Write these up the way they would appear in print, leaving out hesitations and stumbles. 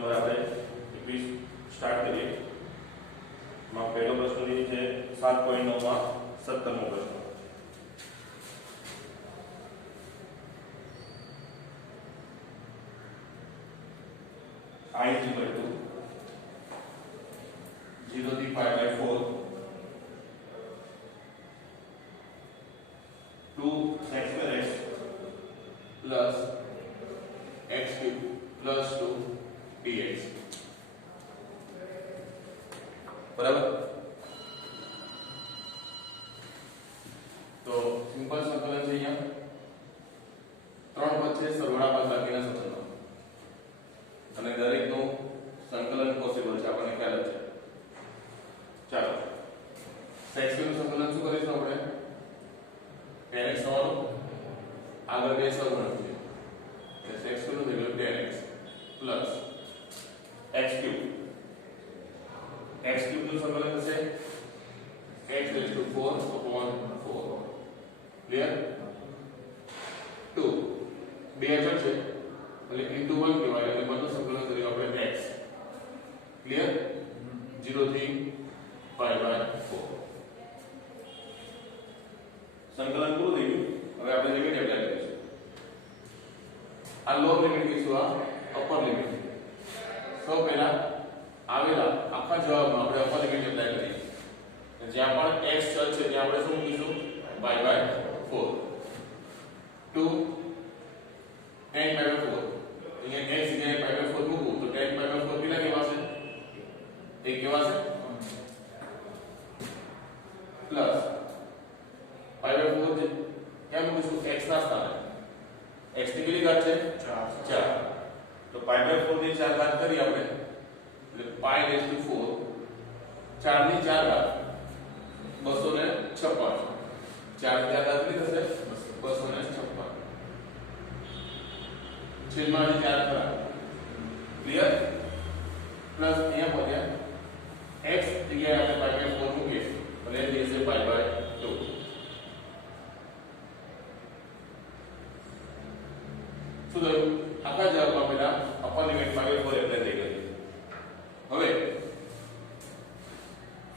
Number આપણે 21 start કરીએ. માં પહેલો પ્રશ્ન જે છે 7.9 માં 17મો પ્રશ્ન. I is equal to 0 થી 5/4 2 x square x plus x cube plus 2 dx. बराबर. तो सिंपल संकलन છે અહીંયા ત્રણ વચ્ચે સરવાળા બાદબાકીના સંબંધો અને દરેકનું સંકલન પોસિબલ છે આપણને ખ્યાલ જ છે. ચાલો x નું સંકલન શું કરીશું આપણે? tan x થવાનું, આગળ બે સહગુણક છે એટલે x નું થઈ ગયું tan x plus x cube. x cube નું સંકલન થશે x raised to 4 upon 4. Clear? 2 બે અચળ છે એટલે into 1 કહેવાય એટલે બંને સંકલન કરી આપણે x. ક્લિયર? 0 થી 5/4 સંકલન પૂરું થઈ ગયું. હવે આપણે લિમિટ એપ્લાય કરીશું. આ લોઅર લિમિટ કહીશું, આ અપર લિમિટ. સૌ પહેલા આવેલા આખા જવાબમાં આપણે અપર લિમિટ એપ્લાય કરીએ. જ્યાં પણ x ચલ છે ત્યાં આપણે શું મૂકીશું? y/4 2 tan/4. અહીંયા x જગ્યાએ /4 મૂકું તો tan/4 કેટલા કહેવાશે? 1 કહેવાશે પ્લસ /4 છે ક્યાં મૂકીશું? x ના સ્થાને. x ની કેટલી ઘાત છે? 4. તો /4 ની 4 ઘાત કરી આપણે એટલે pi⁴ 4 ની 4 ઘાત 256. 4 ની 4 ઘાત કેટલી થશે? 256. છેદમાં 4 ખરા. ક્લિયર? પ્લસ અહીંયા પહોંચ્યા x જગ્યાએ આપણે /4 મૂકીએ એટલે એ થશે pi/2. શું થયું? આખા જવાબમાં પહેલા અપર લિમિટ /4 એપ્લાય થઈ ગઈ. હવે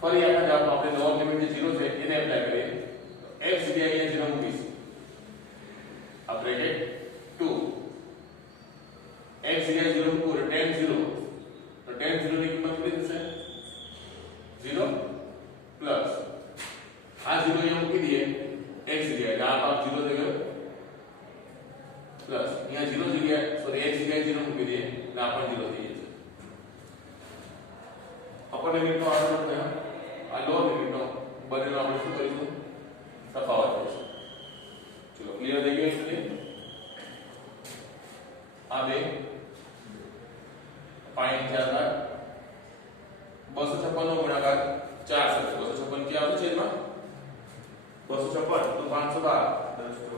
ફરી આખા જવાબમાં આપણે લોઅર લિમિટ જે 0 છે એને એપ્લાય કરીએ. x જગ્યાએ અહીંયા 0 મૂકીશું. આ બ્રેકેટ 2 x જગ્યાએ 0 મૂકું એટલે tan 0 તો tan 0 ની કિંમત કેટલી થશે? 0 પ્લસ આ 0 અહીંયા મૂકી દઈએ x જગ્યાએ એટલે આ ભાગ 0 થઈ ગયો પ્લસ અહીંયા 0 જગ્યાએ સોરી x જગ્યાએ 0 મૂકી દઈએ એટલે આ પણ 0 થઈ જશે. અપર લિમિટનો આનો થયો આ લોઅર લિમિટનો બંનેનો આપણે શું કરીશું? તફાવત કરીશું. ચલો ક્લિયર થઈ ગયું સુધી? આ બે પાઈ 4 ઘાત 256 નો ગુણાકાર 4 થશે. 256 ક્યાં આવશે છેદમાં? 256 તો 512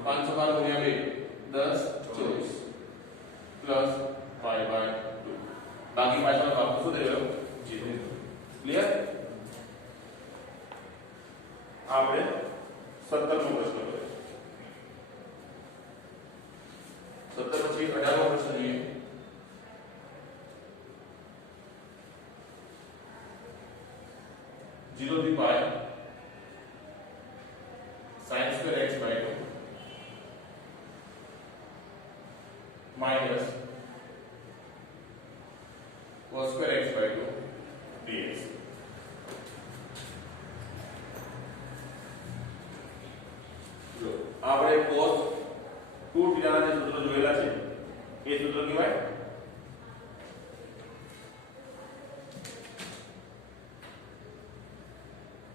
512 ગુણ્યા 2 10 24 પ્લસ pi/2 બાકી પાછળ ભાગ શું થઈ ગયો? 0. ક્લિયર? આપણે 17મો પ્રશ્ન કર્યો. 17 પછી 18મો પ્રશ્ન જોઈએ. जीरो થી पाई sin² x/2 minus cos² x/2 dx. જો આપણે cos 2 θ ના જે સૂત્ર જોયેલા છે એ સૂત્ર કહેવાય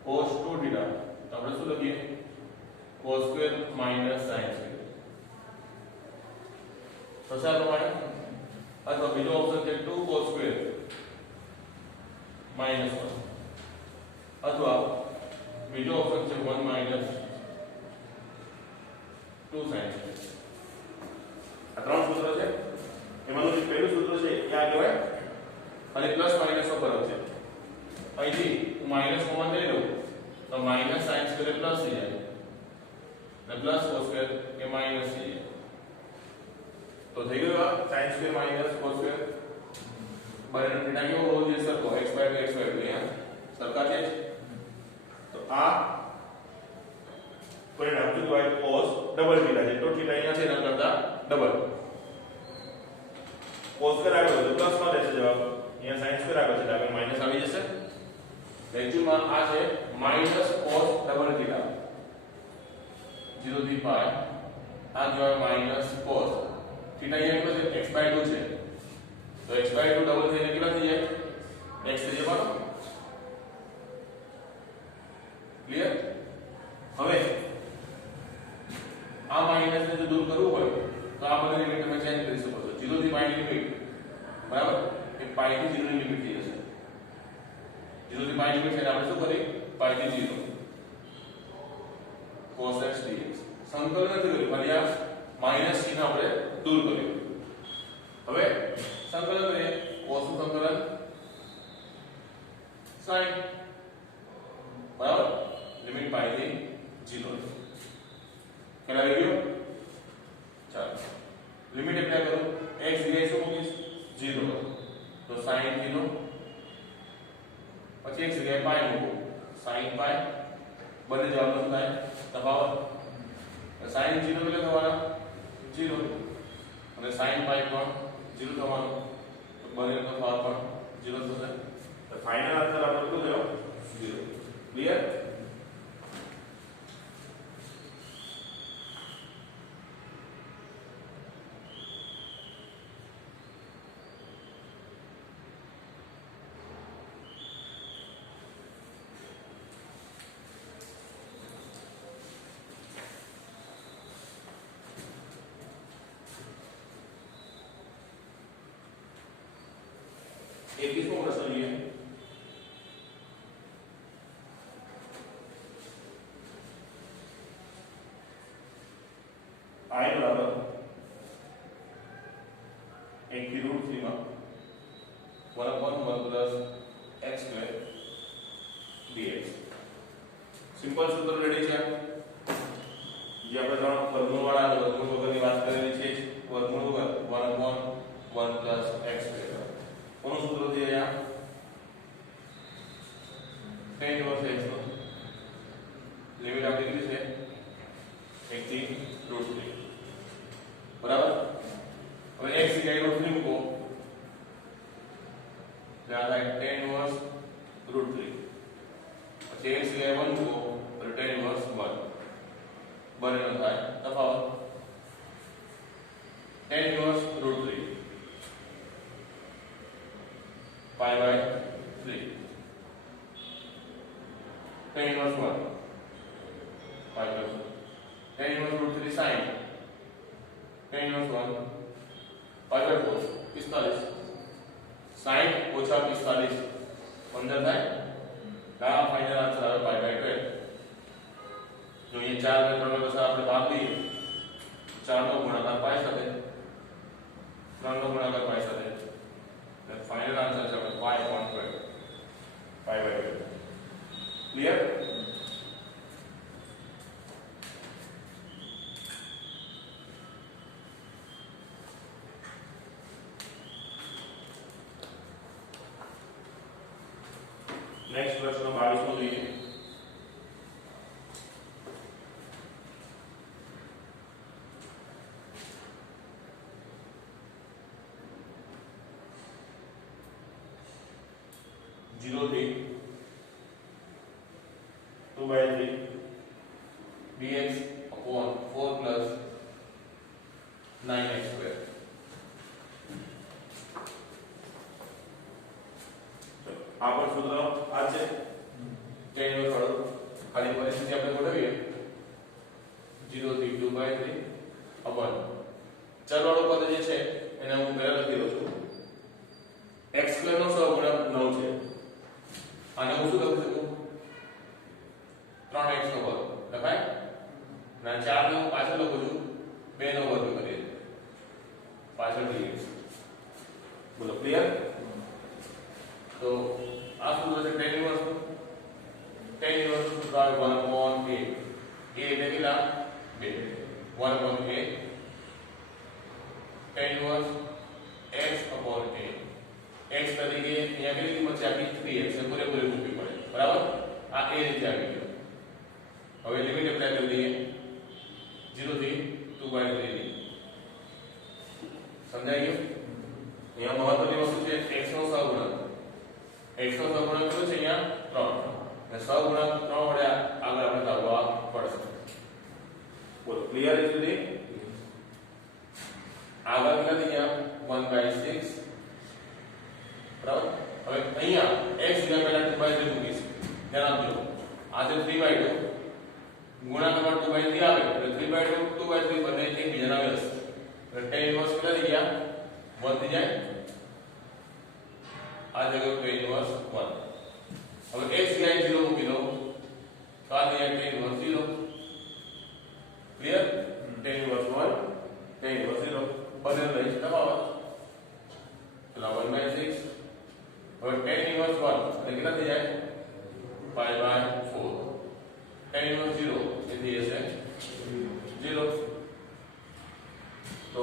cos 2 θ. તો આપણે શું લખીએ? cos² sin². તો સા પ્રમાણે અથવા બીજો ઓપ્શન છે 2 cos² -1 અથવા બીજો ઓપ્શન છે 1 - 2 sin². આ ત્રણ સૂત્ર છે. એમાંનું જે પહેલું સૂત્ર છે એ આ કહેવાય અને પ્લસ માઈનસ નો ફરક છે. અહીંથી હું માઈનસ કોમન લઈ લઉં તો માઈનસ sin² પ્લસ થઈ જાય અને પ્લસ cos² એ માઈનસ થઈ જાય. તો થઈ ગયું આ sin² - cos². બંનેનો થીટા કેવો હોવો જોઈએ સરખો x/2 x/2 અહીંયા સરખા છે તો આ પરિણામ જુદું આવે cos ડબલ થીટા છે તો થીટા અહીંયા છે એના કરતા ડબલ cos સ્ક્વેર આવ્યો તો પ્લસ માં રહેશે જવાબ અહીંયા sin સ્ક્વેર આવ્યો છે તો આગળ માઈનસ આવી જશે વેક્યુમમાં આ છે -cos ડબલ થીટા 0 થી π આ કહેવાય -cos થીટા અહીંયા કેટલો છે x/2 છે તો x/2 ડબલ થઈને કેટલા થઈ જાય x થઈ જવાનો ક્લિયર હવે આ માઈનસ ને જો દૂર કરવું હોય તો આ બંને લિમિટ તમે ચેન્જ કરી શકો છો 0 થી π ની લિમિટ બરાબર એ π થી 0 ની લિમિટ થઈ જશે 0 થી π ની લિમિટ છે આપણે શું કરીએ π થી 0 cos x dx સંકલન નથી કર્યું ખાલી આ માઈનસ ચિહ્ન આપણે દૂર કર્યું હવે સંકલન કરીએ cos નું સંકલન sin બરાબર લિમિટ π થી 0 કેટલા આવી ગયો ચાલો લિમિટ એપ્લાય કરો x જગ્યાએ શું મૂકીશ 0 તો sin 0 પછી x જગ્યાએ π મૂકો sin π બંને જવાબ શું થાય તફાવત sin 0 એટલે થવાના 0 અને sin π પણ 0 થવાનો તો બંનેનો તફાવત પણ 0 થશે તો ફાઇનલ આન્સર આપણો શું થયો 0 ક્લિયર एक किसको प्रश्न लिए I बराबर 1 की रूट 3 में 1/1 plus x square dx simple સૂત્ર રેડી છે જે આપણે ત્રણ વર્ગમૂળ વાળા વર્ગમૂળ વગરની વાત કરેલી છે વર્ગમૂળ વગર 1/1 પ્લસ x સ્ક્વાयर કોનું સૂત્ર છે અહીંયા tan ઇન્વર્સ x નો લિમિટ આપણી કેટલી છે 1 થી √3 બરાબર હવે x જગ્યાએ √3 મૂકો એટલે આ થાય tan ઇન્વર્સ √3 પછી x જગ્યાએ 1 મૂકો એટલે tan ઇન્વર્સ 1 બંનેનો થાય તફાવત tan inverse √3 π/3 tan inverse 1 π/3 tan inverse √3 sin tan inverse 1 π/4 45 sin ઓછા 45 15 થાય આ ફાઇનલ આન્સર આવે π/12 જો એ 4 ને 3 ને આપણે ભાગ લઈએ 4 નો ગુણાકાર π સાથે 3 નો ગુણાકાર π સાથે the final answer is 5.12 5/12 clear next प्रश्न 22 को જોઈએ 0 થી 2/3 dx upon 4 plus 9x square આ પર સૂત્ર આ છે tan inverse વાળું ખાલી પરિસ્થિતિ આપણે ગોઠવીએ 0 થી 2/3 upon ચલ વાળો પદ જે છે એને હું પહેલા લખી દઉં છું x સ્ક્વેર નો સહગુણક 9 છે આને હું શું લખી શકું 3x નો વર્ગ લખાય અને 4 ને હું પાછળ લખું છું 2 નો વર્ગ કરીએ પાછળ dx બોલો ક્લિયર તો આ સૂત્ર છે tan inverse tan inverse સૂત્ર આવે 1/a a એટલે કેટલા 2 1/a tan inverse x upon a x x તરીકે અહીંયા કેટલી કિંમત છે આપણી 3x એ પૂરેપૂરી મૂકવી પડે બરાબર આ એ રીતે આવી ગયો હવે લિમિટ એપ્લાય કરી દઈએ 0 થી 2/3 ની સમજાઈ ગયું અહીંયા મહત્વની વસ્તુ છે x નો સહગુણક x નો સહગુણક કેટલો છે અહીંયા 3 અને સહગુણક 3 વડે આગળ આપણે લાવવા પડશે બોલો ક્લિયર છે સુધી આગળ કેટલા થઈ ગયા 1/6 બરાબર હવે અહીંયા x જગ્યા પહેલા 2/3 મૂકીશું ધ્યાન આપજો આ જે 3/2 ગુણાકાર 2/3 આવે એટલે 3/2 2/3 બંને એકબીજાના વ્યસ્ત એટલે tan ઇન્વર્સ કેટલા થઈ ગયા 1 થઈ જાય આ જગ્યાએ tan ઇન્વર્સ 1 હવે x જગ્યાએ 0 મૂકી દો તો આ થઈ જાય tan inverse 0 clear tan inverse 1 tan inverse 0 બંને રહી છે તફાવત એટલે 1/6 હવે tan ઇન્વર્સ 1 એટલે કેટલા થઈ જાય pi/4 tan inverse 0 इतनी ऐसे 0 तो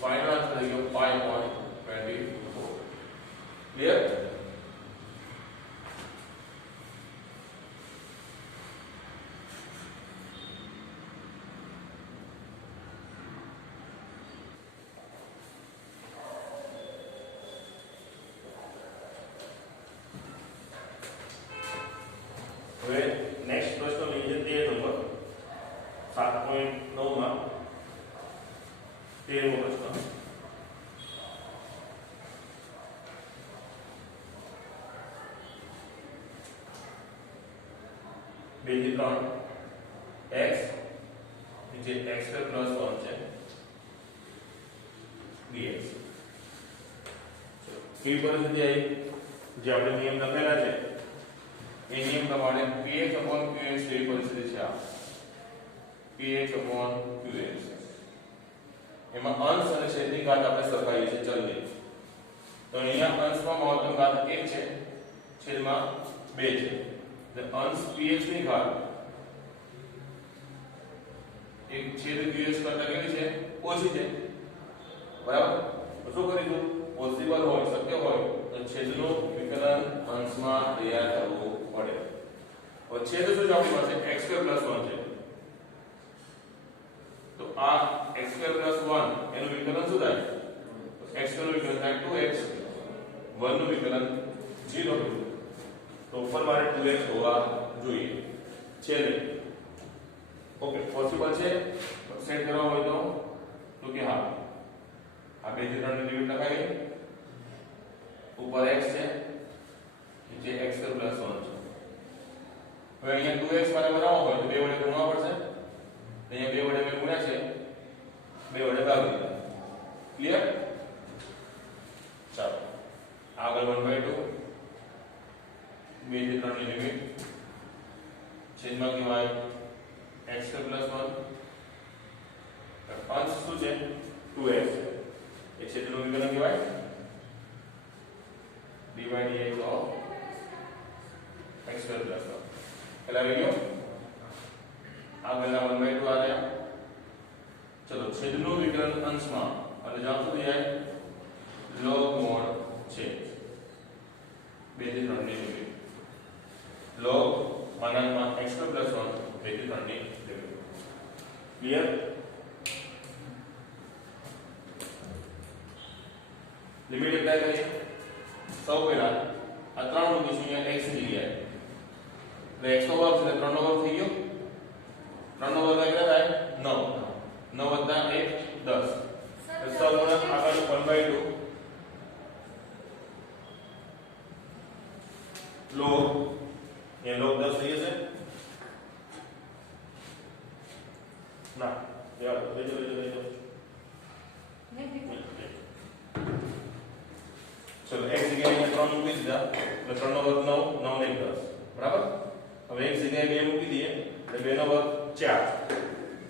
फाइनल आंसर है 5.24 क्लियर હવે નેક્સ્ટ પ્રશ્ન લઈએ 13 નંબર 7.9 માં 13મો પ્રશ્ન બે થી 3 x નીચે x + 1 છે dx કેવી પરિસ્થિતિ આવી જે આપણે નિયમ લખેલા છે એ નિયમ પ્રમાણે px/qx જેવી પરિસ્થિતિ છે આ px/qx એમાં અંશ અને છેદની ઘાત આપણે સરખાવીએ છીએ ચલની તો અહીંયા અંશમાં મહત્તમ ઘાત 1 છે છેદમાં 2 છે એટલે અંશ px ની ઘાત એક છેદ qx કરતા કેવી છે ઓછી છે બરાબર તો શું કરીશું પોસિબલ હોય શક્ય હોય તો છેદનું વિકલન અંશમાં તૈયાર કરવું પડે હવે છેદ શું છે આપણી પાસે x2 + 1 છે તો આ x2 + 1 એનું વિકલન શું થાય x2 નું વિકલન થાય 2x 1 નું વિકલન 0 તો ઉપર મારે 2x હોવા જોઈએ છે નહીં ઓકે પોસિબલ છે સેટ કરવા હોય તો કે હા આ 2 થી 3 ની લિમિટ લખાવી ઉપર x છે નીચે x2 + 1 છે હવે અહીંયા 2x માટે બનાવવો હોય તો 2 વડે ગુણવા પડશે અહીંયા 2 વડે મેં ગુણ્યા છે 2 વડે ભાગી દીધા ક્લિયર ચાલો આગળ 1/2 2 થી 3 ની લિમિટ છેદમાં કહેવાય x2 + 1 અંશ શું છે 2x એ છેદનું વિકલન કહેવાય dy/dx of x2 + 1 એટલે આવી ગયો આગળના 1/2 આ રહ્યા ચલો છેદનું વિકલન અંશમાં અને જવાબ શું થઈ જાય log mod છે 2 થી 3 ની લિમિટ log માનાંકમાં x2 + 1 2 થી 3 ની લિમિટ ક્લિયર લિમિટ એપ્લાય કરીએ સૌ પહેલા આ 3 મૂકીશું અહીંયા x ની જગ્યાએ એટલે x નો વર્ગ છે 3 નો વર્ગ થઈ ગયો 3 નો વર્ગ કેટલા થાય 9 9 + 1 10 એટલે સહગુણક આગળ 1/2 log એ log 10 થઈ જશે ના યાર લઈ જાઓ ચલો x જગ્યાએ 3 મૂકી દીધા એટલે 3 નો વર્ગ 9 9 ને 10 બરાબર હવે x જગ્યાએ 2 મૂકી દઈએ એટલે 2 નો વર્ગ 4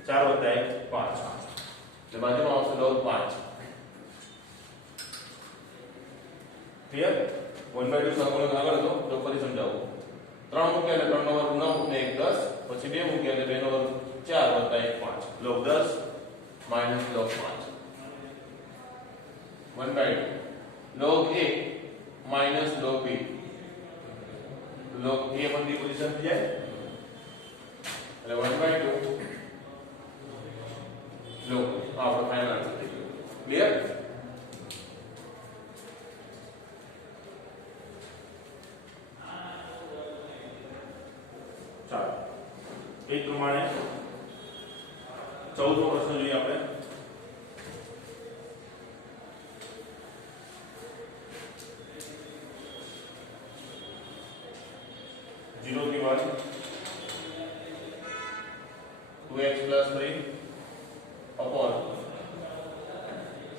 4 + 1 5 એટલે બાજુમાં આવશે log 5 ક્લિયર 1/2 સહગુણક આગળ હતો તો ફરી સમજાવું 3 મૂક્યા એટલે 3 નો વર્ગ 9 ને 1 10 પછી 2 મૂક્યા એટલે 2 નો વર્ગ 4 + 1 5 log 10 - log 5 1/2 log 1 minus log b log a બધી પોઝિશન થઈ જાય એટલે 1/2 log આપણો ફાઇનલ આન્સર થઈ ગયો ક્લિયર ચાલો એ પ્રમાણે 14મો પ્રશ્ન જોઈએ આપણે 0 થી 1 2x plus 3 upon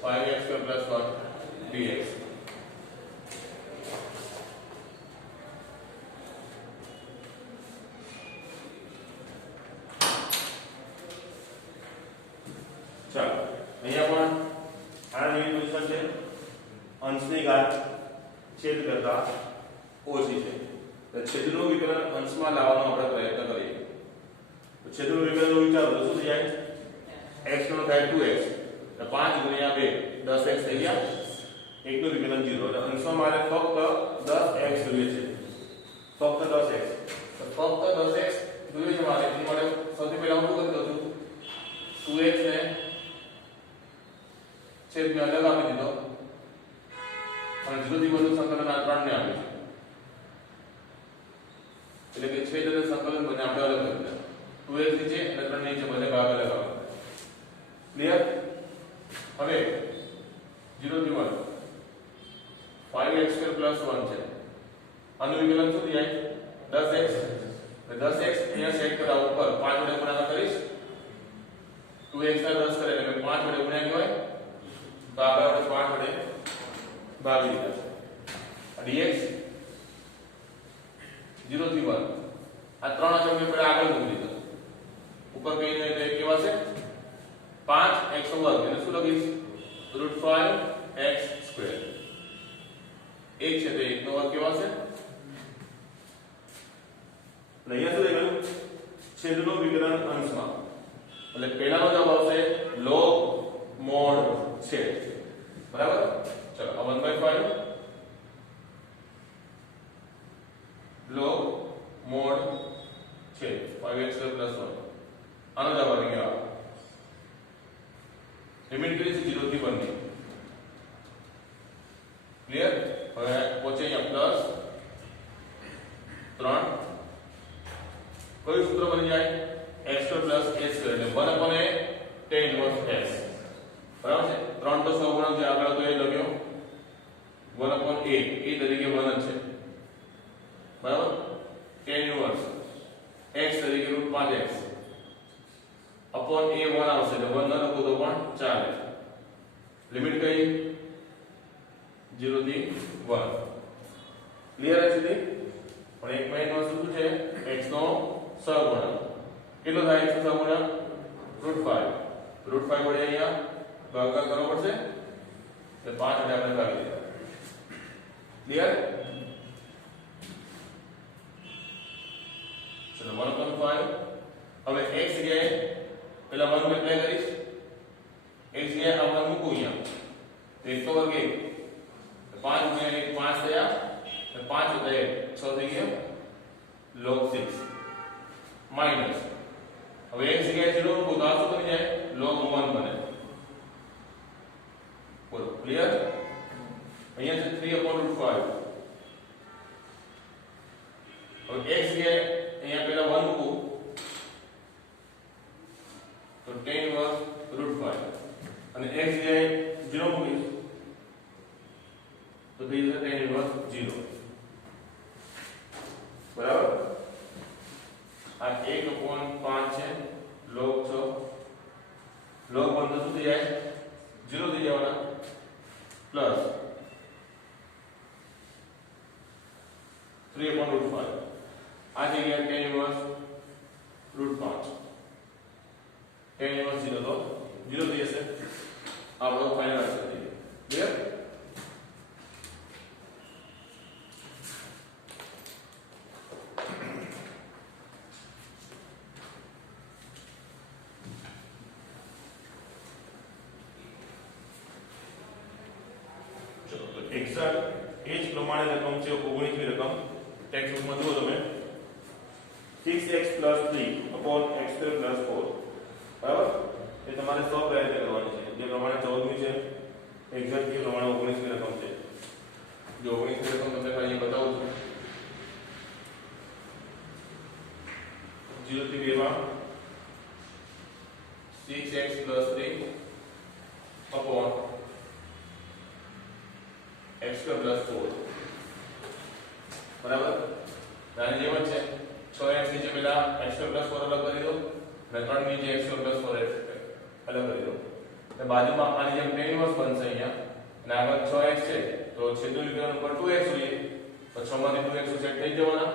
5x square plus 1 dx. ચાલો અહીંયા પણ આ જેવી પોઝિશન છે અંશની ઘાત છેદ કરતા ઓછી છે તો છેદનું વિકલન અંશમાં લાવવાનો આપણે પ્રયત્ન કરીએ તો છેદનું વિકલન નો વિચારો તો શું થઈ જાય x નો થાય 2x તો 5 ગુણ્યા 2 10x થઈ ગયા 1 નું વિકલન 0 એટલે અંશમાં મારે ફક્ત 10x જોઈએ છે ફક્ત 10x તો ફક્ત 10x જોઈએ છે મારે એની માટે સૌથી પહેલા હું શું કરી દઉં છું 2x ને છેદ મેં અલગ આપી દીધો અને 0 થી વધુ સંકલન આ 3 ને આપી એટલે કે છેદ અને સંકલન બંને આપણે અલગ કરી દીધા 2x નીચે અને 3 નીચે બંને ભાગ અલગ આવે ક્લિયર હવે 0 થી 1 5x square plus 1 છે આનું વિકલન શું થાય 10x એટલે 10x અહીંયા સેટ કરા ઉપર 5 વડે ગુણાકાર કરીશ 2x ના 10 કરે એટલે 5 વડે ગુણ્યા કહેવાય તો આગળ આપણે 5 વડે ભાગી દીધા છે dx 0 થી 1 આ ત્રણ અચળ મેં પહેલા આગળ મૂકી દીધા ઉપર કઈ નહીં એટલે કેવા છે 5x વર્ગ એટલે શું લખીશ √5x સ્ક્વેર એક છે તો 1 નો વર્ગ કેવા છે અને અહીંયા શું થઈ ગયું છેદનું વિકલન અંશમાં એટલે પહેલાનો જવાબ આવશે log mod છેદ બરાબર ચલો આ 1/5 log mod છેદ 5x square plus 1 આનો જવાબ આવી ગયો લિમિટ કરી છે 0 થી 1 ની ક્લિયર હવે પહોંચે અહીંયા પ્લસ 3 કયું સૂત્ર બની જાય x square plus a square એટલે 1 upon a tan inverse x બરાબર છે 3 તો સહગુણક છે આગળ તો એ લખ્યો 1 upon a તરીકે 1 જ છે બરાબર tan inverse x તરીકે √5x upon a 1 આવશે એટલે 1 ન લખો તો પણ ચાલે લિમિટ કઈ 0 થી 1 ક્લિયર છે સુધી પણ એક મેઈન વસ્તુ શું છે x નો સહગુણક કેટલો થાય x નો સહગુણક √5 વડે અહીંયા ભાગાકાર કરવો પડશે એટલે 5 વડે આપણે ભાગી દીધા ક્લિયર ચલો 1/5 હવે x જગ્યાએ પેલા 1 ને એપ્લાય કરીશ x જગ્યાએ આ 1 મૂકું અહીંયા તો 1 તો વર્ગ 1 5 ગુણ્યા 1 5 થયા અને 5 વત્તા 1 6 થઈ ગયા log 6 માઈનસ હવે x જગ્યાએ 0 મૂકું તો આ શું બની જાય log 1 બને બોલો ક્લિયર અહીંયા છે 3/5 હવે x જગ્યાએ અહીંયા પેલા 1 મૂકું તો tan inverse √5 અને x જગ્યાએ 0 મૂકીશ તો થઈ જશે tan inverse 0 બરાબર આ 1/5 છે log 6 log 1 તો શું થઈ જાય 0 થઈ જવાના પ્લસ 3/5 આ જગ્યાએ tan inverse √5 tan inverse 0 તો 0 થઈ જશે આપણો ફાઇનલ આન્સર થઈ ગયો ક્લિયર એ જ પ્રમાણે રકમ છે 19મી રકમ ટેક્સ્ટ બુકમાં જુઓ તમે 6x + 3 x² + 4 બરાબર એ તમારે સો પ્રયત્ન કરવાની છે જે પ્રમાણે 14મી છે એક્ઝેક્ટ એ પ્રમાણે 19મી રકમ છે जो 19 रकम તમને અહીંયા બતાવું છું 0 થી 2 માં 6x + 3 x² + 4 બરાબર નાની જેમ જ છે 6x નીચે પેલા x² + 4 અલગ કરી દો અને 3 નીચે x² + 4 અલગ કરી દો અને બાજુમાં આની જેમ tan ઇન્વર્સ બનશે અહીંયા અને આગળ 6x છે તો છેદનું વિકલન ઉપર 2x જોઈએ તો 6 માંથી 2x સેટ થઈ જવાના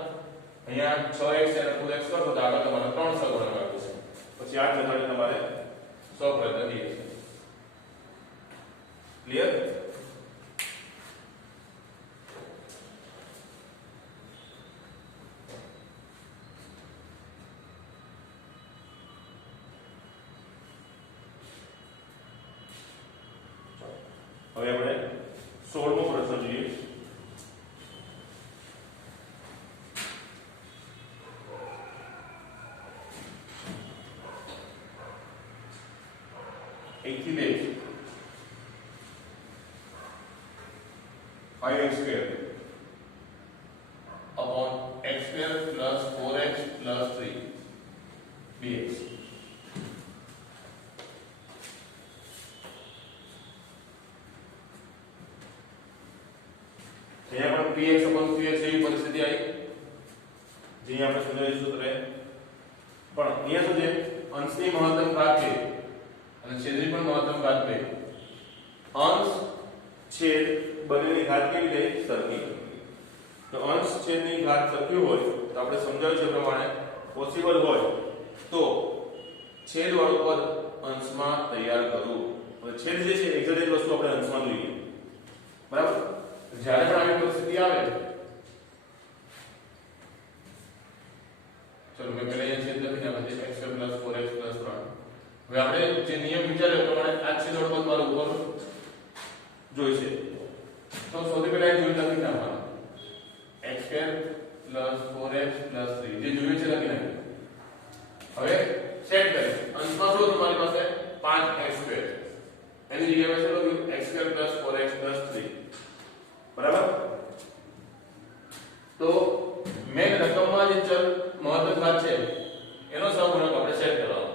અહીંયા 6x અને 2x કરો તો આગળ તમારે 3 સગવડ આવશે પછી આ મેથડ તમારે 100 પ્રયત્ન દઈએ છે ક્લિયર હવે આપણે 16મો પ્રશ્ન જોઈએ એક થી 2 5x² upon x² plus 4x plus 3 dx અહીંયા પણ px upon qx એવી પરિસ્થિતિ આવી જે આપણે સમજાવી સૂત્ર પણ અહીંયા શું છે અંશની મહત્તમ ઘાત 2 અને છેદની પણ મહત્તમ ઘાત 2 અંશ છેદ બંનેની ઘાત કેવી રીતે સરખી તો અંશ છેદની ઘાત સરખી હોય તો આપણે સમજાવ્યું છે પ્રમાણે પોસિબલ હોય તો છેદ વાળું પદ અંશમાં તૈયાર કરવું હવે છેદ જે છે એક્ઝેક્ટ વસ્તુ આપણે અંશમાં જોઈએ બરાબર જ્યારે પણ આવી પરિસ્થિતિ આવે ચલો મેં પહેલા અહીંયા છેદ લખી નાખ્યો છે x² plus 4x plus 3 હવે આપણે જે નિયમ વિચાર્યો પ્રમાણે આ છેદ વાળું પદ મારું ઉપર જોઈશે તો સૌથી પહેલા એ જોઈ લખી નાખવાનું x² plus 4x plus 3 જે જોયું છે લખી નાખ્યું હવે સેટ કરીએ અંશમાં શું તમારી પાસે 5x² એની જગ્યાએ શું લખ્યું x² plus 4x plus 3 બરાબર તો મેન રકમમાં જે ચલ મહત્તમ ઘાત છે એનો સહગુણક આપણે સેટ કરવાનો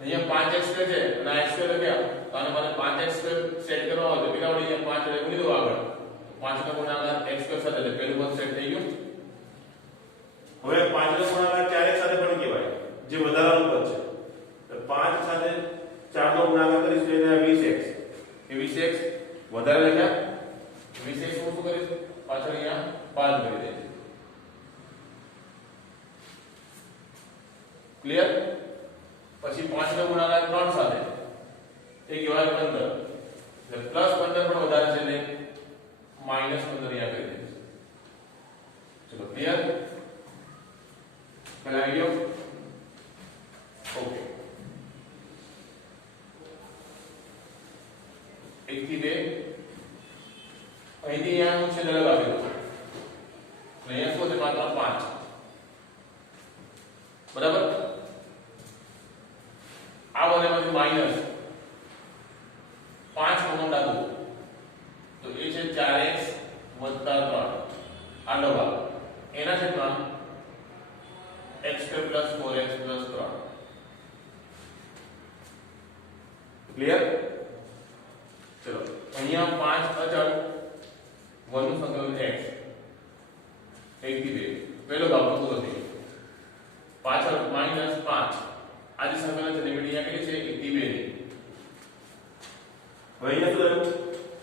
અહીંયા 5x² છે અને આ x² લખ્યા તો આને મારે 5x² સેટ કરવા હોય તો પેલા વડે અહીંયા 5 વડે ગુણી દો આગળ 5 નો ગુણાકાર x² સાથે એટલે પેલું પદ સેટ થઈ ગયું હવે 5 નો ગુણાકાર 4x સાથે પણ કહેવાય જે વધારાનું પદ છે તો 5 સાથે 4 નો ગુણાકાર કરીશું એટલે 20x એ 20x વધારે લખ્યા 20x હું શું કરીશ પાછળ અહીંયા 5 કરી દઈશ ક્લિયર પછી 5 નો ગુણાકાર 3 સાથે એ કહેવાય 15 એટલે પ્લસ 15 પણ વધારે છે એટલે માઈનસ 15 અહીંયા કરી દઈશ ચલો ક્લિયર પહેલા આવી ગયો ઓકે 1 થી 2 અહીંથી અહીંયા હું છેદ અલગ આપી દઉં અહીંયા શું છે માત્ર 5 બરાબર આ બનેમાંથી માઈનસ 5 કોમન રાખો તો એ છે 4x 3 આનો ભાગ એના છેદમાં x² plus 4x plus 3 clear ચલો અહીંયા 5 અચળ 1 નું સંકલન x 1 થી 2 પહેલો ભાગ પૂરો થઈ ગયો પાછળ -5 આ જે સંકલન છે લિમિટ અહીંયા કેટલી છે 1 થી 2 ની હવે અહીંયા શું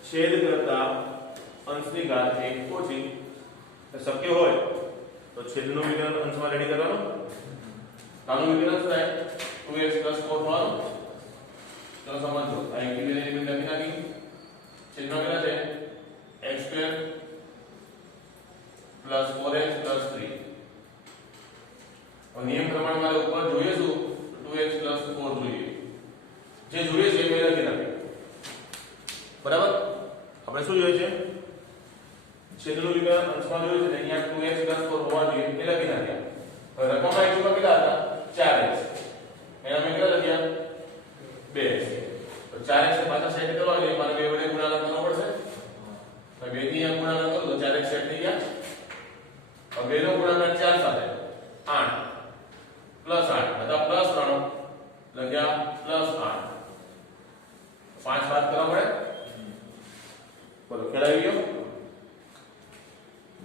છેદ કરતા અંશની ઘાત 1 ઓછી શક્ય હોય તો છેદનું વિકલન અંશમાં રેડી કરવાનું આનું વિકલન શું થાય 2x 4 થવાનું ચલો સમજો આ 1 થી 2 ની લિમિટ લખી નાખી છેદમાં કેટલા છે x² plus 4x plus 3 और नियम प्रमाण मारे ऊपर જોઈએ શું 2x plus 4 જોઈએ જે જોઈએ છે એ મેં લખી નાખ્યું બરાબર આપણે શું જોઈએ છે છેદનું વિકલન અંશમાં જોયું છે ને અહીંયા 2x + 4 હોવા જોઈએ એ લખી નાખ્યા. હવે રકમમાં એકમાં કેટલા હતા 4x એના મેં કેટલા લખ્યા 2x. તો 4x ને પાછા સેટ કરવા જોઈએ મારે બે વડે ગુણાકાર કરવો પડશે. તો 2 ની અહીંયા ગુણાકાર કરો તો 4x સેટ થઈ ગયા. હવે 2 નો ગુણાકાર 4 સાથે 8 +8 બધા +3 લખ્યા +8 5 બાદ કરવા પડે. બોલો ખ્યાલ આવી ગયો.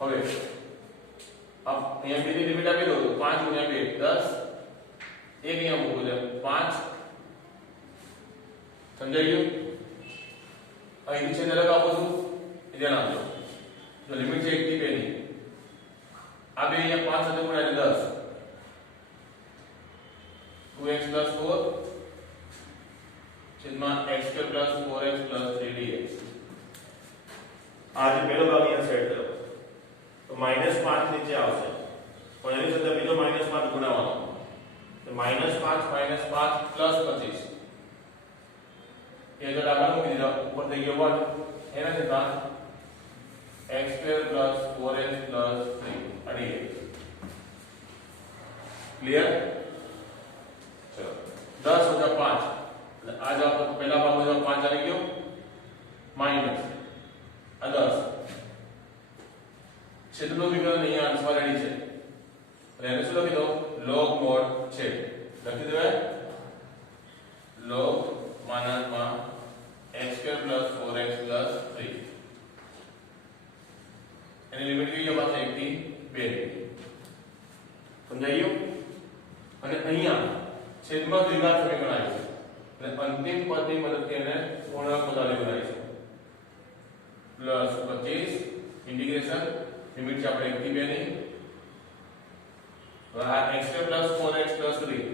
હવે અહીંયા 2 ની લિમિટ આપી દો તો 5 * 2 10 એક અહીંયા મૂકો છે 5 સમજાઈ ગયું. અહીં નીચે અલગ આપો છું એ ધ્યાન આપજો. જો લિમિટ છે 1 થી 2 ની આ બે અહીંયા 5 સાથે ગુણ્યા 10 2x + 4 છેદમાં x² + 4x + 3dx. આ જે પહેલો ભાગ અહીંયા સેટ કરો તો -5 નીચે આવશે પણ એની સાથે બીજો -5 ગુણાવવાનો તો -5 + 25 એ જો આગળ મૂકી દીધા ઉપર થઈ ગયો 1 એના છેદમાં x² + 4x + 3dx. ક્લિયર. ચલો 10 + 5 એટલે આ જવાબ તો પહેલા ભાગમાં જવાબ 5 આવી ગયો માઈનસ આ 10 છેદનું વિકલન અહીંયા અંશમાં રેડી છે એટલે એને શું લખી દો log mod છે લખી દો log માનાંકમાં x² + 4x + 3 એની લિમિટ કઈ છે પાછા 1 થી 2 સમજાઈ ગયું. અને અહીંયા છેદમાં દ્વિઘાત સમીકરણ આવ્યું છે એટલે અંતિમ પદની મદદથી એને પૂર્ણાંક પદાવલી બનાવી છે +25 ઇન્ટિગ્રેશન લિમિટ છે આપણે 1 થી 2 ની. હવે આ x² + 4x + 3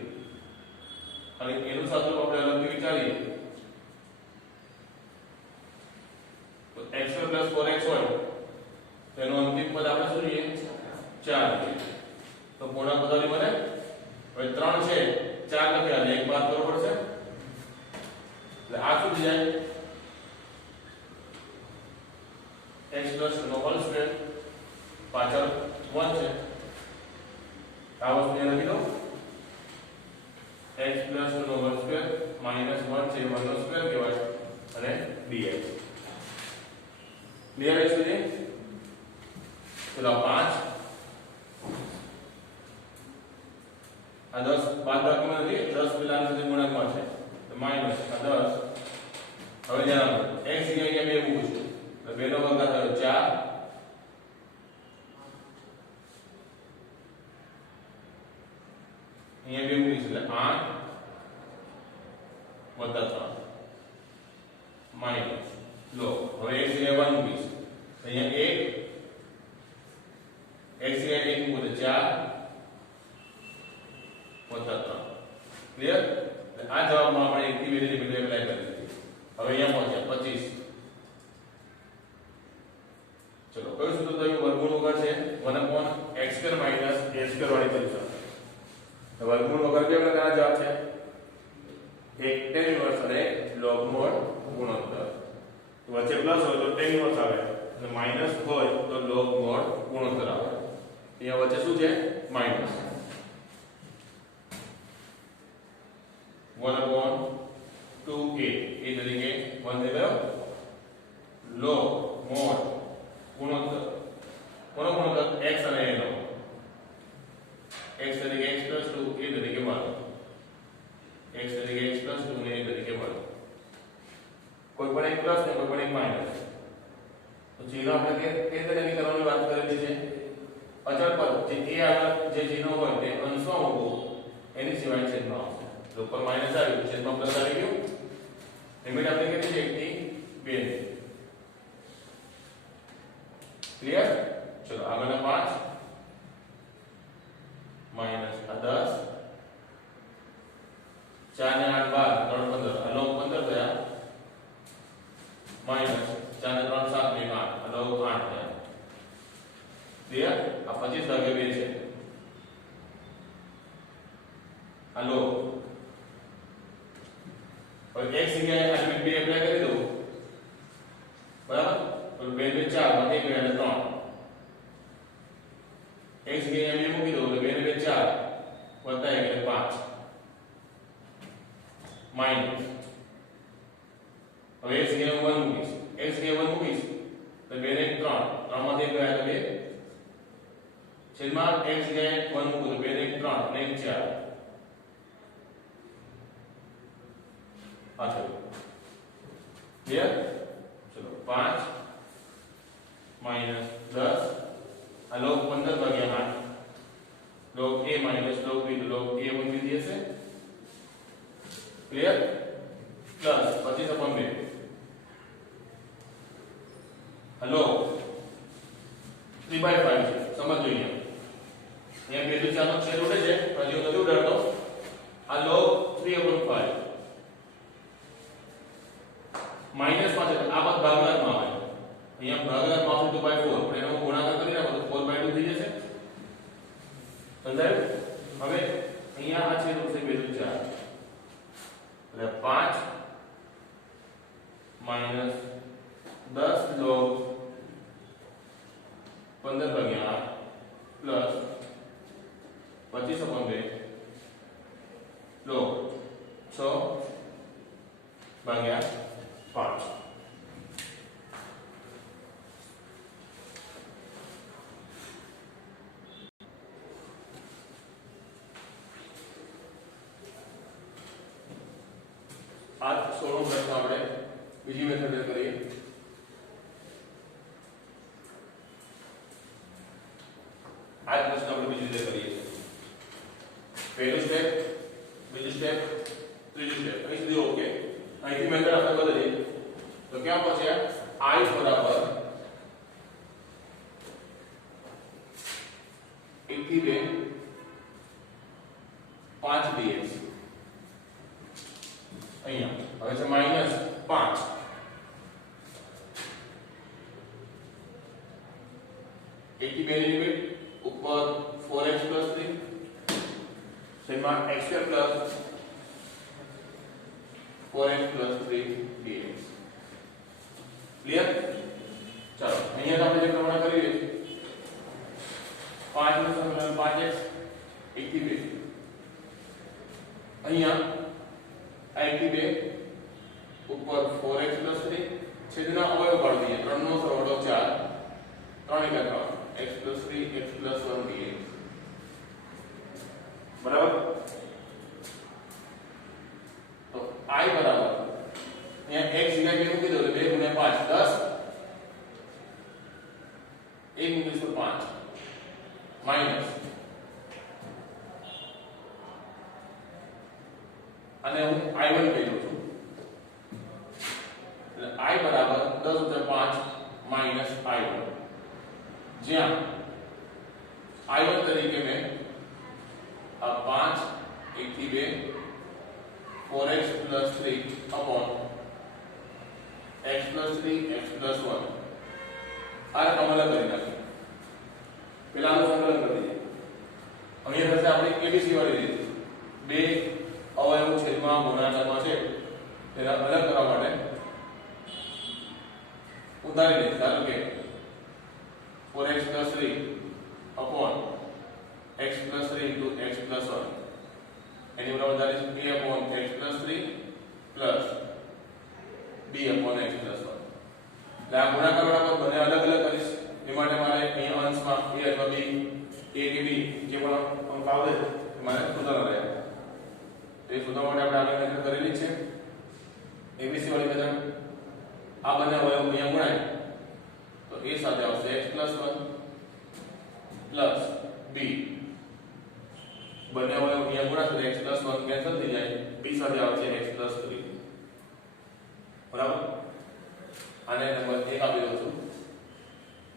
અને એનું સાદું આપણે અલગથી વિચારીએ તો x² + 4x હોય તો એનું અંતિમ પદ આપણે શું લઈએ 4 તો પૂર્ણાંક પદાવલી બને. હવે 3 છે 4 લખ્યા એટલે 1 બાદ કરવો પડશે એટલે આ શું થઈ જાય x + નો હોલ સ્ક્વેર પાછળ 1 છે આ વસ્તુ અહીંયા લખી દો x + નો હોલ સ્ક્વેર -1 છે 1 નો સ્ક્વેર કહેવાય અને dx. ક્લિયર છે ને. ચલો 5 આ 10 બાદ બાકીમાં નથી 10 પેલા સાથે ગુણાકારમાં છે તો માઈનસ આ 10. હવે ધ્યાન આપો x જગ્યાએ અહીંયા 2 મૂકું છું તો 2 નો ભાગાકાર થયો 4 અહીંયા 2 મૂકીશું એટલે 8 વત્તા 3 માઈનસ લો હવે x જગ્યાએ 1 મૂકીશું અહીંયા 1 x જગ્યાએ 1 મૂકો તો 4 વત્તા 3 ક્લિયર. આ જવાબમાં આપણે 1 થી 2 ની લિમિટ એપ્લાય કરી દીધી. હવે અહીંયા પહોંચ્યા 25. ચલો કયું સૂત્ર થયું વર્ગમૂળ વગર છે 1/x² - a² વાળી પરીક્ષા. તો વર્ગમૂળ વગર બે પ્રકારના જવાબ છે એક tan ઇન્વર્સ અને log mod ગુણોત્તર. તો વચ્ચે પ્લસ હોય તો tan ઇન્વર્સ આવે અને માઈનસ હોય તો log mod ગુણોત્તર આવે. અહીંયા વચ્ચે શું છે માઈનસ 1/2a એ તરીકે 1 થઈ ગયો log mod ગુણોત્તર કોનો ગુણોત્તર x અને a નો x તરીકે x + 2 a તરીકે 1 x તરીકે x + 2 ને a તરીકે 1 કોઈ પણ એક પ્લસ ને કોઈ પણ એક માઈનસ. તો ચિહ્ન આપણે કે તરીકે કરવાની વાત કરેલી છે અચળ પદ જે a આગળ જે ચિહ્ન હોય તે અંશમાં મૂકો એની સિવાય છેદમાં આવશે. તો ઉપર માઈનસ આવ્યું છેદમાં પ્લસ આવી ગયું. લિમિટ આપણે કેટલી છે 1 થી 2 ની. ક્લિયર. ચલો આગળના 5 માઈનસ આ 10 4 ને 8 12 3 15 અલગ 15 થયા માઈનસ 4 ને 3 7 ને 8 અલગ 8 થયા. ક્લિયર. આ 25 ભાગ્યા 2 છે હાલો હવે x જગ્યાએ આ લિમિટ 2 હવે x જગ્યાએ 1 મૂકીશ, x જગ્યાએ 1 મૂકીશ તો 2 ને 3, 3 માંથી 1 ગયા તો 2, છેદમાં x જગ્યાએ 1 મૂકું તો 2 ને 3 અને 1 4. આ થયું ક્લિયર? ચલો 5 માઈનસ 10 આ log 15 ભાગ્યા 8 log a minus log b તો log a 1 મીધી હશે ક્લિયર પ્લસ 25/2 હલો 3/5 છે સમજો અહીંયા બે થી ચારનો છેદ ઉડે છે પણ હજુ નથી ઉડાડતો આ log 3/5 માઈનસ 5 એટલે આ બાદ ભાગાકારમાં આવે અહીંયા ભાગાકારમાં આવશે 2/4 પણ એનો ગુણાકાર કરી નાખો તો 4/2 થઈ જશે સમજાયું હવે અહીંયા આ છેદ ઉડશે 2 થી 4 એટલે 5 માઈનસ 10 log 15/8 પ્લસ 25/2 log 6/5 આ 16 પ્રશ્ન આપણે બીજી મેથડ કરીએ આ પ્રશ્ન આપણે બીજી રીતે કરીએ પહેલું સ્ટેપ બીજું સ્ટેપ ત્રીજું સ્ટેપ અહીં સુધી ઓકે અહીંથી મેથડ આપણે બદલીએ તો ક્યાં પહોંચ્યા I બરાબર 1 થી 2 5 dx અહીંયા હવે છે માઈનસ 5 1 થી 2 ની લિમિટ ઉપર 4x + 3 સેમાં x² + 4x + 3 dx clear ચાલો અહીંયા આપણે જે પ્રમાણે કરીએ 5 નું સમીકરણ 5x 1 થી 2 અહીંયા 1 થી 2 ઉપર 4x + 3 છેદના અવયવ પાડી દઈએ 3 નો સરવાળો 4 3 એકા 3 x + 3 x + 1 dx બરાબર તો I બરાબર અહીંયા x જગ્યાએ મૂકી દો તો 2 * 5 10 1 મૂકીશ તો 5 માઈનસ અને હું I1 કહી દઉં છું એટલે I બરાબર 10 * 5 માઈનસ I1 જ્યાં I1 તરીકે મેં આ 5 1 થી 2 4x + 3 upon x + 3 x + 1 આ રકમ અલગ કરી નાખી પેલાનું સંકલન કરી દઈએ અહીંયા થશે આપણી ABC વાળી રીત બે અવયવ છેદમાં ગુણાકારમાં છે તેના અલગ કરવા માટે ઉદાહરણ લઈએ ધારો કે 4x + 3 upon x + 3 into x + 1 એની બરાબર that is a upon x + 3 plus b upon x + 1 એટલે આ ગુણાકાર વાળા પદ બંને અલગ અલગ કરીશ એ માટે મારે અહીંયા અંશમાં a અથવા b a કે b જે પણ અંક આવે એ મારે શોધવાના રહ્યા તે શોધવા માટે આપણે આગળ મેથડ કરેલી છે ABC વાળી મેથડ આ બંને અવયવ અહીંયા ગુણાય તો a સાથે આવશે x + 1 plus b બંને અવયવ અહીંયા ગુણાશે x + 1 કેન્સલ થઈ જાય b સાથે આવશે x + 3 બરાબર આને નંબર 1 આપી દઉં છું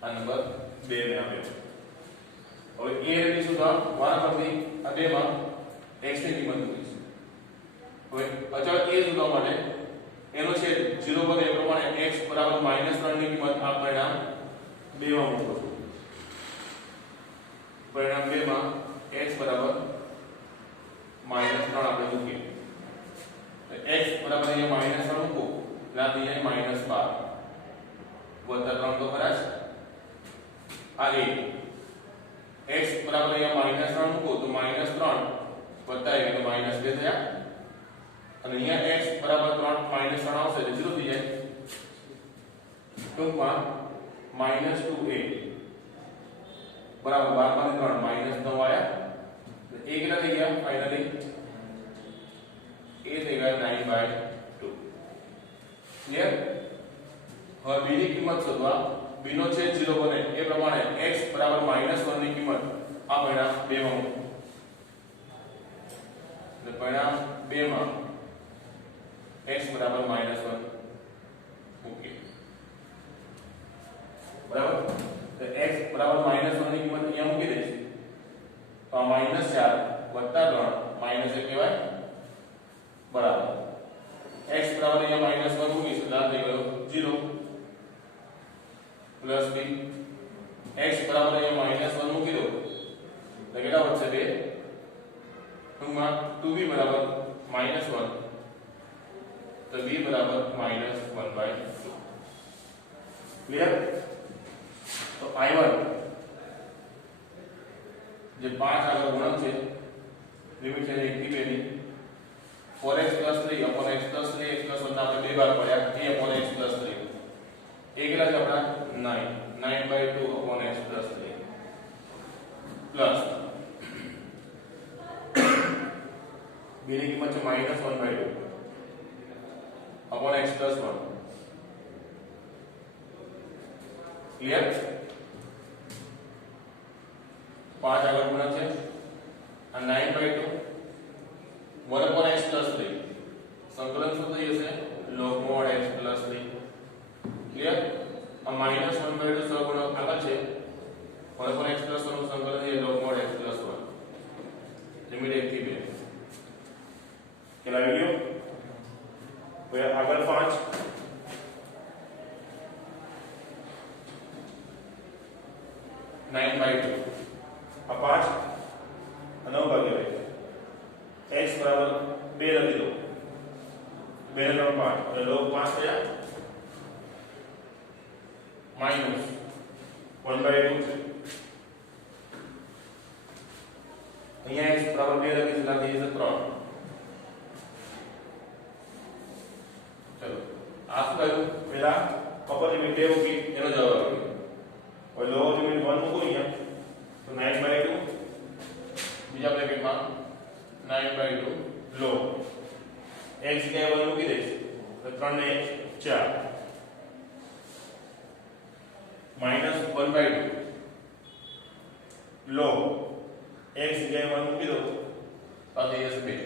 આ નંબર 2 ને આપ્યો હવે a રેડી સુધા વારાફરતી આ બેમાં x ની કિંમત મૂકીશ હવે અચળ a શોધવા માટે એનો છેદ 0 પર એ પ્રમાણે x = -3 ની કિંમત આ પરિણામ 2 માં મૂકો છો પરિણામ 2 માં x = -3 આપણે મૂકીએ તો x બરાબર અહીંયા -3 મૂકો એટલે અહીંયા -12 વત્તા 3 તો ખરા જ આ a x બરાબર અહીંયા -3 મૂકો તો -3 વત્તા 1 એટલે -2 થયા અને અહીંયા x બરાબર 3 -3 આવશે એટલે 0 થઈ જાય ટૂંકમાં -2a બરાબર 12 માંથી 3 -9 આયા તો a કેટલા થઈ ગયા ફાઇનલી a થઈ ગયા 9/2 ક્લિયર હવે b ની કિંમત શોધવા b નો છેદ 0 બને એ પ્રમાણે x બરાબર -1 ની કિંમત આ પરિણામ 2 માં મૂકો એટલે પરિણામ 2 માં x બરાબર -1 મૂકીએ બરાબર તો x બરાબર -1 ની કિંમત અહીંયા મૂકી દઈશ તો આ -4 + 3 -1 કહેવાય બરાબર x બરાબર અહીંયા -1 મૂકીશું તો આ થઈ ગયો 0 પ્લસ b x બરાબર અહીંયા -1 મૂકી દો તો કેટલા વધશે 2 ટૂંકમાં 2b બરાબર -1 તો b બરાબર -1/2 ક્લિયર તો i1 જે 5 આગળ ગુણક છે લિમિટ છે 1 થી 2 ની 4x + 3 upon x + 3 x + 1 આપણે બે ભાગ પડ્યા a upon x + 3 એ કેટલા છે આપણા 9 9/2 upon x + 3 પ્લસ b ની કિંમત છે -1/2 upon x + 1 ક્લિયર 5 આગળ ગુણક છે આ 9/2 1 upon x + 3 સંકલન શું થઈ જશે log mod x + 3 ક્લિયર આ -1/2 સહગુણક આગળ છે 1 upon x + 1 નું સંકલન છે log mod x + 1 લિમિટ 1 થી 2 કેટલા વિડિયો હવે આગળ 5 9/2 આ 5 અને 9 ભાગ્યા 2 x બરાબર 2 લખી દો 2 ને 3 5 અને log 5 થયા -1/2 છે અહીંયા x બરાબર 2 લખી છે એટલે આ 3 ચલો આ શું થયું પહેલા અપર લિમિટ 2 મૂકી એનો જવાબ આવ્યો હવે લોઅર લિમિટ 1 મૂકો અહીંયા તો 9/2 બીજા બ્રેકેટમાં 9/2 લો x ને 1 મૂકી દઈશ તો 3 ને 4 -1/2 લો x ને 1 મૂકી દો તો આ થઈ જશે 2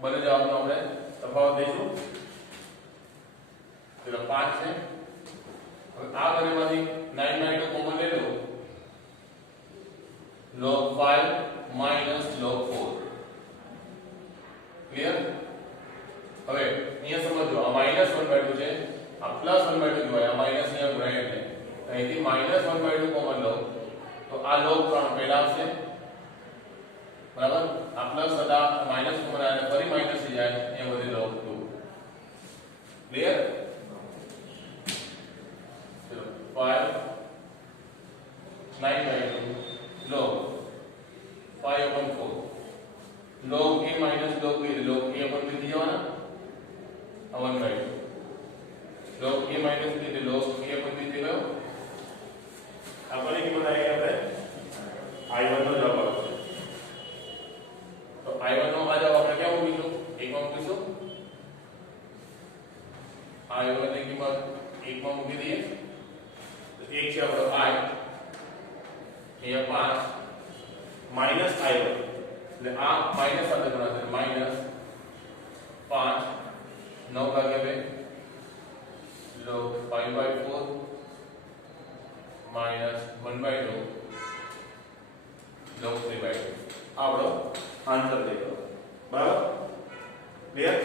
બંને જવાબનો આપણે તફાવત દઈશું પેલો 5 છે હવે આ બંનેમાંથી 9/2 કોમન લઈ લો log 5 - log 4 ક્લિયર હવે અહીંયા સમજો આ -1/2 છે આ +1/2 જોવાય આ માઈનસ અહીંયા ગુણાય એટલે અહીંથી -1/2 કોમન લો તો આ log 3 પહેલા આવશે બરાબર આ પ્લસ હતા માઈનસ કોમન આવે ફરી માઈનસ થઈ જાય એ બધી log 2 ક્લિયર ચલો 5 9/2 log 5/4 log a minus log b log a अपन भी दिया ना 1/2 log a minus b log a अपन भी दिया अपन की बताया गया है i1 નો જવાબ આવશે તો i1 નો આ જવાબ આપણે ક્યાં મૂકીશું એક માં મૂકીશું i1 ની કિંમત એક માં મૂકી દઈએ તો એક છે આપણો i અહીંયા 5 માઈનસ i1 એટલે આ માઈનસ સાથે ગુણાશે માઈનસ 5 9 ભાગ્યા 2 log 5/4 માઈનસ 1/2 log 3/2 આપણો આન્સર થઈ ગયો બરાબર ક્લિયર